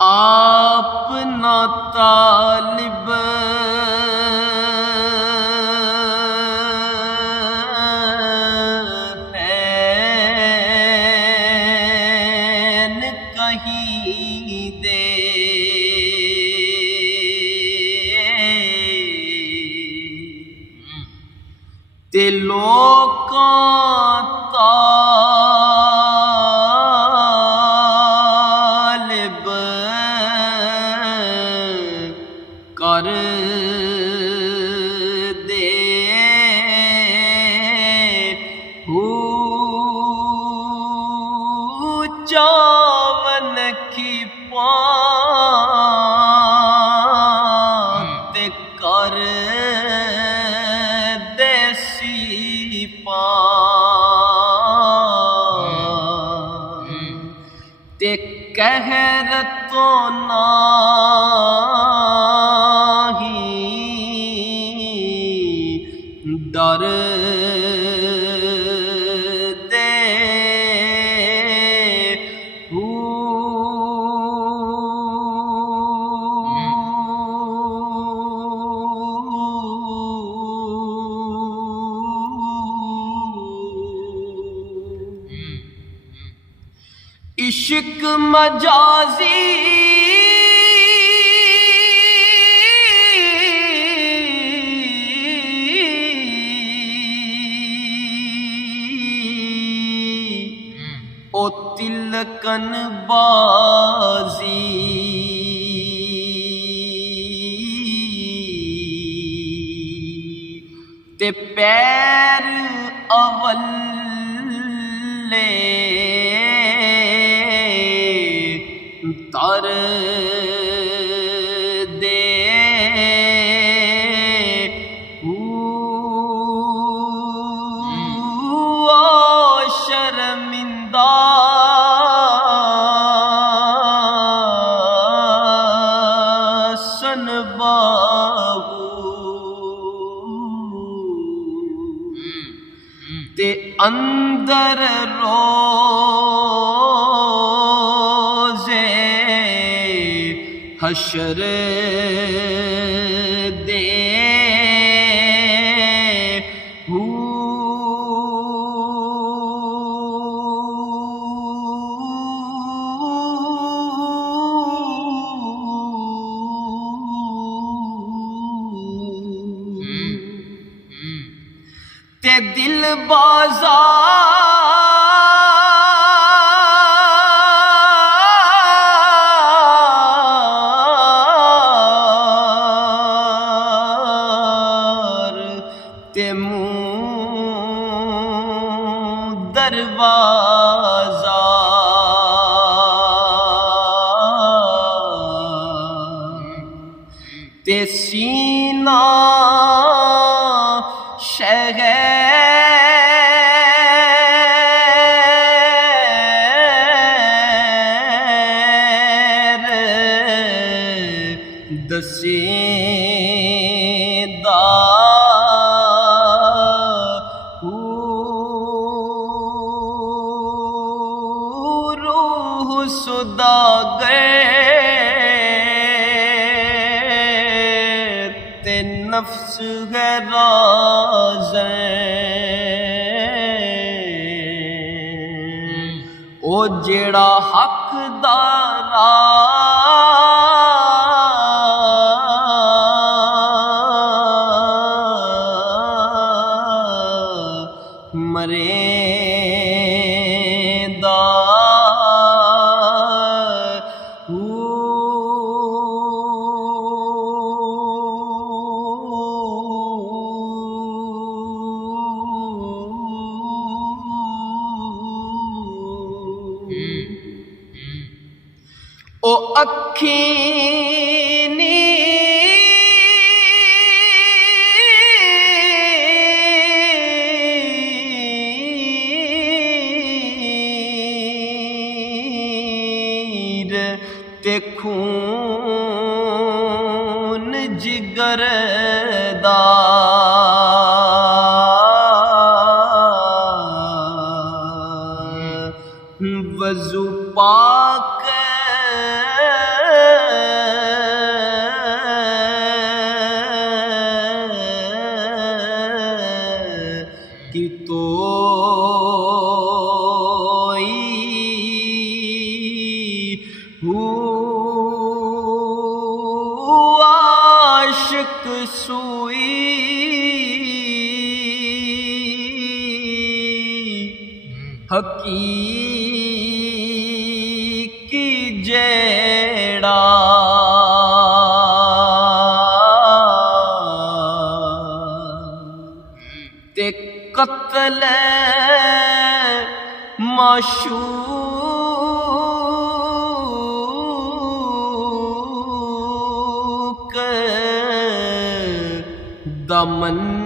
آپ نہ طالب ہیں کہیں دے تے لوکاں طالب کر دے چاون کی پان تے کر دیسی پان تے قہر تو نہیں ڈر دے عشق مجازی او تلکن بازی تے پیر اول تر دے شرمندہ سن باہو تے اندر حشر دے تے دل بازار دروازہ تے سینہ شہر دسیندہ سوداگر تے نفس ہے رازیں او جیڑا حق دارا مرے او اکھیں نیر تے خون جگر دا وضو پاک عاشق سوئی حقیقی جیڑا تے قتل معشوق دا مننا